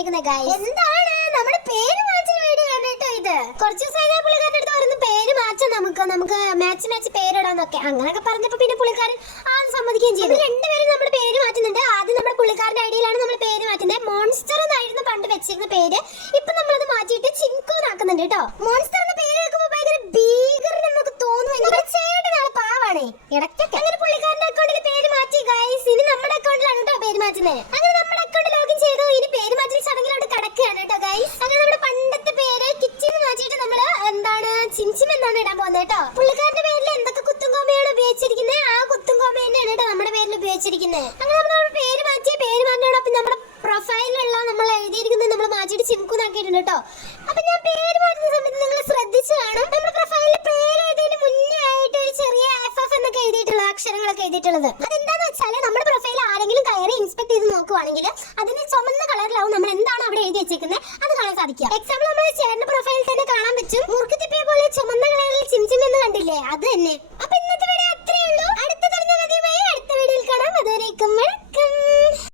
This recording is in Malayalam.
വന്നേക്കുന്നത് ഗൈസ് എന്താണ്? നമ്മുടെ പേര് മാച്ചിന് വേണ്ടി കണ്ടിട്ടോ ഇത്? കുറച്ച് ദിവസമായി പുള്ളിക്കാരുടെ അടുത്ത് പറയുന്നു പേര് മാറ്റാം നമുക്ക് നമുക്ക് മാച്ച് മാച്ച് പേരിടാന്നൊക്കെ. അങ്ങനെയൊക്കെ പറഞ്ഞപ്പോ പിന്നെ പുള്ളിക്കാരൻ ആ സമ്മതിക്കുകയും ചെയ്തു. രണ്ടുപേരും നമ്മുടെ പേര് മാറ്റുന്നുണ്ട്. ആദ്യം നമ്മുടെ പുള്ളിക്കാരന്റെ ഐഡിയയിലാണ് നമ്മൾ പേര് മാറ്റുന്നത്. മോൺസ്റ്റർ എന്നായിരുന്നു പണ്ട് വെച്ചിരുന്ന പേര്. ഇപ്പൊ നമ്മളത് മാറ്റിയിട്ട് ചിങ്കോ എന്നാക്കുന്നുണ്ട് കേട്ടോ. മോൺസ്റ്റർ എന്ന പേര് കേൾക്കുമ്പോ ഭയങ്കര ഭീകര നമുക്ക് തോന്നുന്നു. ചേട്ടനാണ് പാവാണേ. ഇടയ്ക്കൊക്കെ അങ്ങനെ പുള്ളിക്കാരന്റെ അക്കൗണ്ടിൽ പേര് മാറ്റി ഗൈസ് ഇനി നമ്മുടെ അക്കൗണ്ടിലാണ് കേട്ടോ പേര് മാറ്റുന്നത്. ചിഞ്ചിം എന്നാണ് ഇടാൻ പോകുന്നത് കേട്ടോ? പുള്ളിക്കാരന്റെ പേരിൽ എന്തൊക്കെ കുത്തും കോമയാണ് ഉപയോഗിച്ചിരിക്കുന്നത് ആ കുത്തും കോമ തന്നെയാണ് കേട്ടോ നമ്മുടെ പേരിൽ ഉപയോഗിച്ചിരിക്കുന്നത് അങ്ങനെ നമ്മുടെ പേര് മാറ്റിയ പേര് മാറ്റിയോടൊപ്പം നമ്മുടെ പ്രൊഫൈലിലുള്ള നമ്മൾ എഴുതിയിരിക്കുന്നത് നമ്മൾ മാറ്റിയിട്ട് ആക്കിയിട്ടുണ്ട് കേട്ടോ. അപ്പൊ ഞാൻ പേര് മാറ്റുന്ന സമയത്ത് നിങ്ങൾ ശ്രദ്ധിച്ചു കാണും. നമ്മുടെ പ്രൊഫൈലിൽ പേര് എഴുതിയതിന് മുന്നേ ആയിട്ട് ഒരു ചെറിയ എഫ് എഫ് എന്നൊക്കെ എഴുതിയിട്ടുള്ള അക്ഷരങ്ങളൊക്കെ എഴുതിയിട്ടുള്ളത്. അതെന്താന്ന് വെച്ചാൽ നമ്മുടെ പ്രൊഫൈൽ ആരെങ്കിലും കയറി ഇൻസ്പെക്ട് ചെയ്ത് നോക്കുവാണെങ്കിൽ അതിന് ചുമന്ന കളറിലാവും നമ്മൾ എന്താണ് അവിടെ എഴുതി കാണാൻ സാധിക്കുക എക്സാമ്പിൾ നമ്മൾ ചേട്ടന്റെ പ്രൊഫൈലിൽ തന്നെ കാണാൻ പറ്റും. മുറുക്കത്തിപ്പിയെ പോലെ ചുമന്ന കളറിൽ ചിംചിം എന്ന് കണ്ടില്ലേ? അത് തന്നെ.